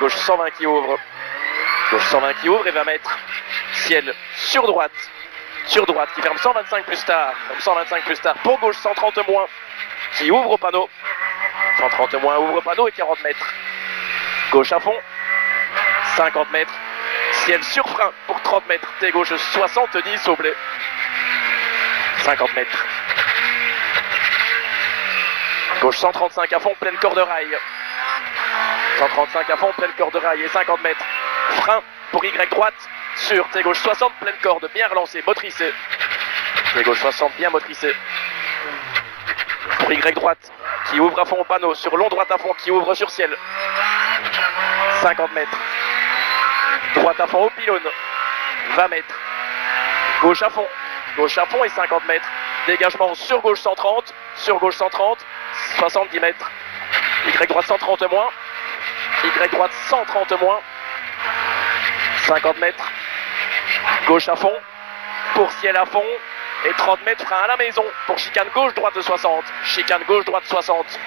Gauche 120 qui ouvre. Gauche 120 qui ouvre et 20 mètres. Ciel sur droite. Sur droite qui ferme 125 plus tard. 125 plus tard pour gauche 130 moins. Qui ouvre au panneau. 130 moins ouvre au panneau et 40 mètres. Gauche à fond. 50 mètres. Ciel sur frein pour 30 mètres. T gauche 70 au blé. 50 mètres. Gauche 135 à fond, pleine corde rail. 135 à fond, pleine corde rail et 50 mètres. Frein pour Y droite sur T gauche 60, pleine corde, bien relancé, motricé. T gauche 60, bien motricé. Pour Y droite, qui ouvre à fond au panneau, sur long droite à fond, qui ouvre sur ciel. 50 mètres. Droite à fond au pylône. 20 mètres. Gauche à fond et 50 mètres. Dégagement sur gauche 130, sur gauche 130, 70 mètres. Y droite 130 moins. Y droite 130 moins. 50 mètres. Gauche à fond. Pour ciel à fond. Et 30 mètres frein à la maison. Pour chicane gauche droite 60. Chicane gauche droite 60.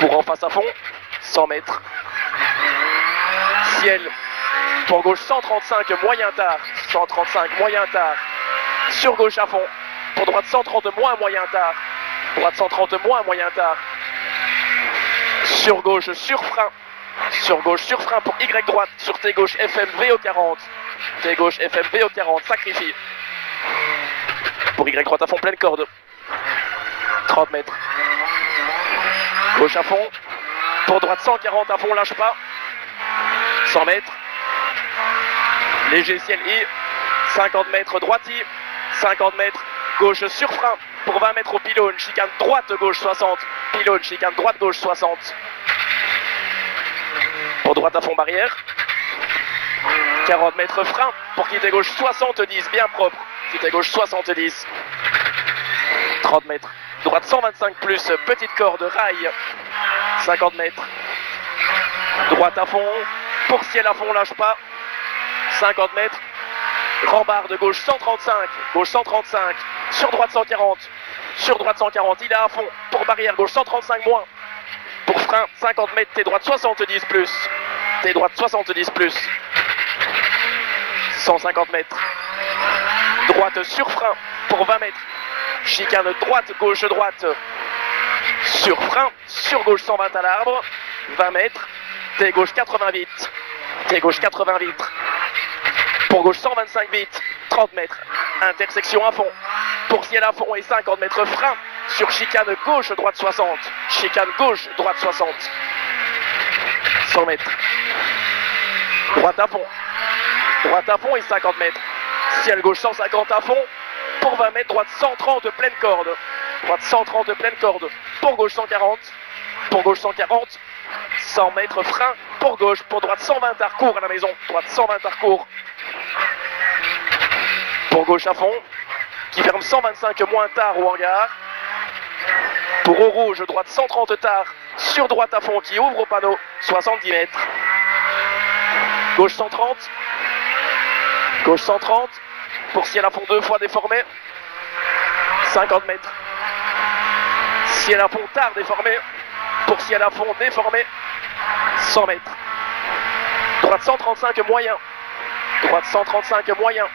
Pour en face à fond. 100 mètres. Ciel. Pour gauche 135 moyen tard. 135 moyen tard. Sur gauche à fond. Pour droite 130 moins moyen tard. Droite 130 moins moyen tard. Sur gauche sur frein. Sur gauche sur frein pour Y droite. Sur T gauche FMV au 40. T gauche FMV au 40. Sacrifie. Pour Y droite à fond pleine corde. 30 mètres. Gauche à fond. Pour droite 140 à fond lâche pas. 100 mètres. Léger ciel I. 50 mètres droite I. 50 mètres. Gauche sur frein pour 20 mètres au pylône. Chicane droite gauche 60. Pylône chicane droite gauche 60. Pour droite à fond barrière. 40 mètres frein pour quitter gauche 70. Bien propre. Quitter gauche 70. 30 mètres. Droite 125 plus. Petite corde rail. 50 mètres. Droite à fond. Pour ciel à fond lâche pas. 50 mètres. Rambarde gauche 135. Gauche 135. Sur droite 140. Sur droite 140. Il est à fond. Pour barrière gauche 135 moins. Pour frein 50 mètres. T droite 70 plus. T droite 70 plus. 150 mètres. Droite sur frein pour 20 mètres. Chicane droite gauche droite. Sur frein. Sur gauche 120 à l'arbre. 20 mètres. T gauche 80 vite. T gauche 80 vite. Pour gauche 125 vite, 30 mètres, intersection à fond, pour ciel à fond et 50 mètres frein, sur chicane gauche droite 60, chicane gauche droite 60, 100 mètres, droite à fond et 50 mètres, ciel gauche 150 à fond, pour 20 mètres, droite 130 pleine corde, droite 130 pleine corde, pour gauche 140, 100 mètres frein, pour gauche, pour droite 120 à recours à la maison, droite 120 à recours. Pour gauche à fond, qui ferme 125 moins tard au hangar. Pour au rouge, droite 130 tard, sur droite à fond, qui ouvre au panneau, 70 mètres. Gauche 130. Gauche 130. Pour ciel à fond 2 fois déformé. 50 mètres. Ciel à fond tard déformé. Pour ciel à fond déformé. 100 mètres. Droite 135 moyen. Droite 135 moyen.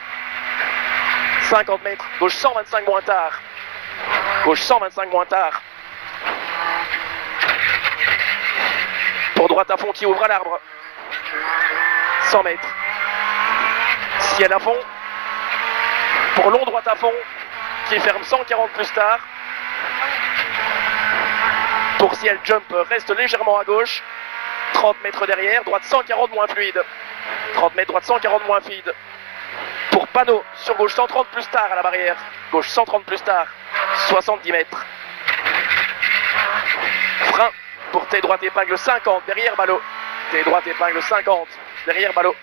50 mètres. Gauche 125 moins tard. Gauche 125 moins tard. Pour droite à fond qui ouvre à l'arbre. 100 mètres. Ciel à fond. Pour long droite à fond qui ferme 140 plus tard. Pour ciel jump reste légèrement à gauche. 30 mètres derrière. Droite 140 moins fluide. 30 mètres, droite 140 moins fluide. Pour panneau, sur gauche 130 plus tard à la barrière. Gauche 130 plus tard, 70 mètres. Frein pour T droite épingle 50, derrière ballot. T droite épingle 50, derrière ballot.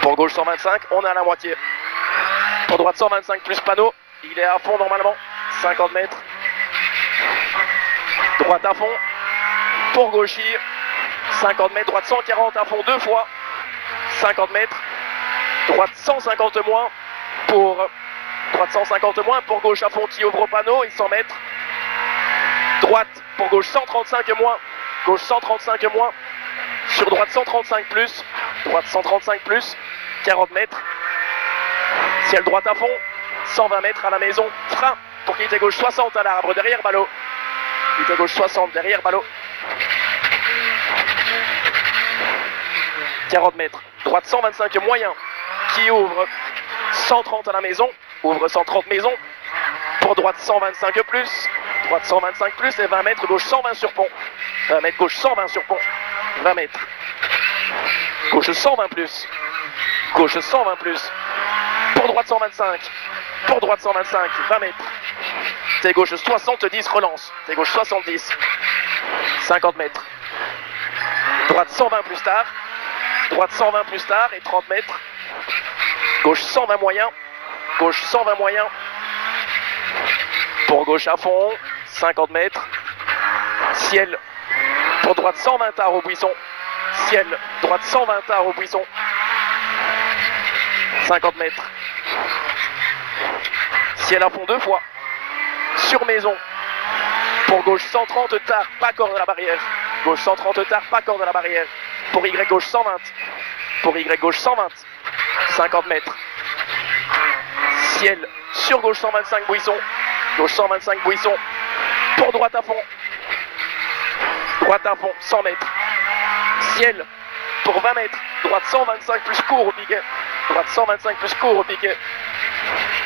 Pour gauche 125, on est à la moitié. Pour droite 125 plus panneau, il est à fond normalement, 50 mètres. Droite à fond. Pour gauchis, 50 mètres, droite 140 à fond 2 fois, 50 mètres, droite 150 moins pour droite 150 moins pour gauche à fond qui ouvre au panneau et 100 mètres, droite pour gauche 135 moins, gauche 135 moins, sur droite 135 plus, droite 135 plus, 40 mètres, ciel droite à fond, 120 mètres à la maison, frein pour quitter gauche 60 à l'arbre, derrière ballot, quitter gauche 60 derrière ballot, 40 mètres, droite 125 moyen, qui ouvre 130 à la maison, ouvre 130 maison, pour droite 125 plus, droite 125 plus et 20 mètres, gauche 120 sur pont, 20 mètres, gauche 120 sur pont, 20 mètres, gauche 120 plus, gauche 120 plus, pour droite 125, pour droite 125, 20 mètres, t'es gauche 70, relance, t'es gauche 70, 50 mètres, droite 120 plus tard, droite 120 plus tard et 30 mètres, gauche 120 moyen, gauche 120 moyen, pour gauche à fond, 50 mètres, ciel, pour droite 120 tard au buisson, ciel, droite 120 tard au buisson, 50 mètres, ciel à fond 2 fois, sur maison, pour gauche 130 tard, pas corde à la barrière, gauche 130 tard, pas corde à la barrière, pour Y gauche 120, pour Y gauche 120, 50 mètres, ciel, sur gauche 125 buisson, gauche 125 buisson, pour droite à fond, 100 mètres, ciel, pour 20 mètres, droite 125 plus court au piquet, droite 125 plus court au piquet,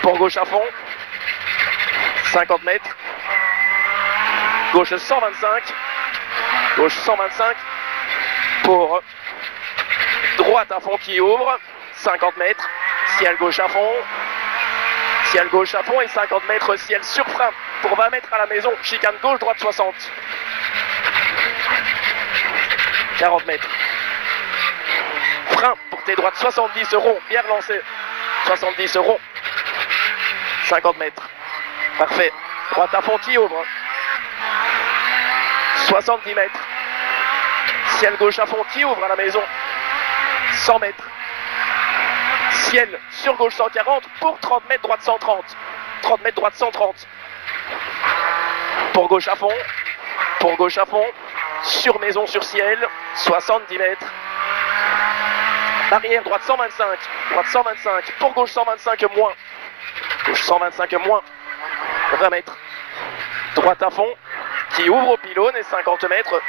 pour gauche à fond, 50 mètres, gauche 125, gauche 125, pour droite à fond qui ouvre, 50 mètres, ciel gauche à fond, ciel gauche à fond et 50 mètres, ciel sur frein, pour 20 mètres à la maison, chicane gauche, droite 60, 40 mètres, frein pour tes droites 70 rond, bien relancé, 70 rond, 50 mètres, parfait, droite à fond qui ouvre, 70 mètres, ciel gauche à fond qui ouvre à la maison, 100 mètres, ciel sur gauche 140 pour 30 mètres droite 130, 30 mètres droite 130, pour gauche à fond, sur maison sur ciel, 70 mètres, arrière droite 125, pour gauche 125 moins, gauche 125 moins, 20 mètres, droite à fond, qui ouvre au pylône et 50 mètres,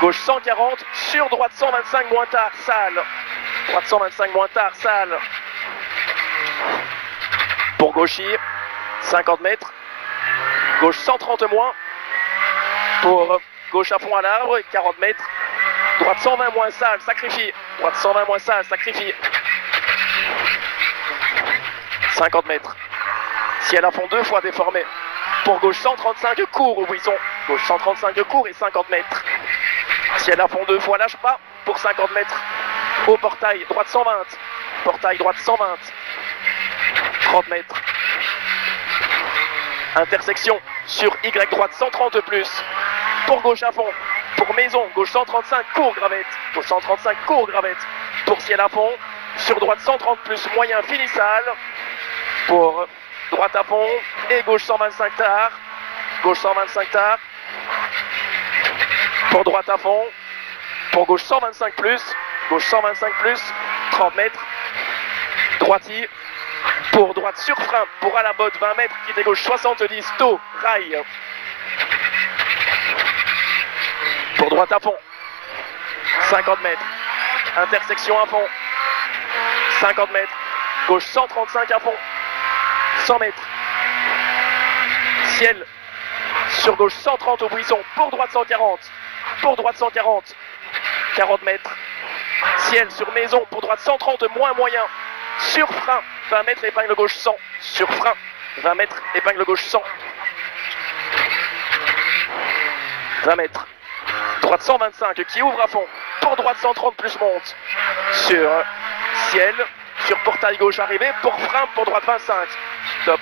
gauche 140, sur droite 125 moins tard, salle, droite 125 moins tard, salle, pour gauchir, 50 mètres, gauche 130 moins, pour gauche à fond à l'arbre, 40 mètres, droite 120 moins salle, sacrifie, droite 120 moins salle, sacrifie, 50 mètres, ciel à fond 2 fois déformé, pour gauche 135 court au buisson, gauche 135 court et 50 mètres, ciel à fond 2 fois lâche pas, pour 50 mètres, au portail, droite 120, portail droite 120, 30 mètres, intersection sur Y droite 130 plus, pour gauche à fond, pour maison, gauche 135 court gravette, gauche 135 court gravette, pour ciel à fond, sur droite 130 plus moyen finissal, pour droite à fond et gauche 125 tard, gauche 125 tard, pour droite à fond, pour gauche 125 plus, gauche 125 plus, 30 mètres, droiti, pour droite sur frein, pour à la botte 20 mètres, quitter gauche 70, taux, rail, pour droite à fond, 50 mètres, intersection à fond, 50 mètres, gauche 135 à fond, 100 mètres, ciel, sur gauche 130 au buisson, pour droite 140, 40 mètres, ciel sur maison, pour droite 130 moins moyen, sur frein, 20 mètres, épingle gauche 100, sur frein, 20 mètres, épingle gauche 100, 20 mètres, droite 125 qui ouvre à fond, pour droite 130 plus monte, sur ciel, sur portail gauche arrivé, pour frein, pour droite 25, top.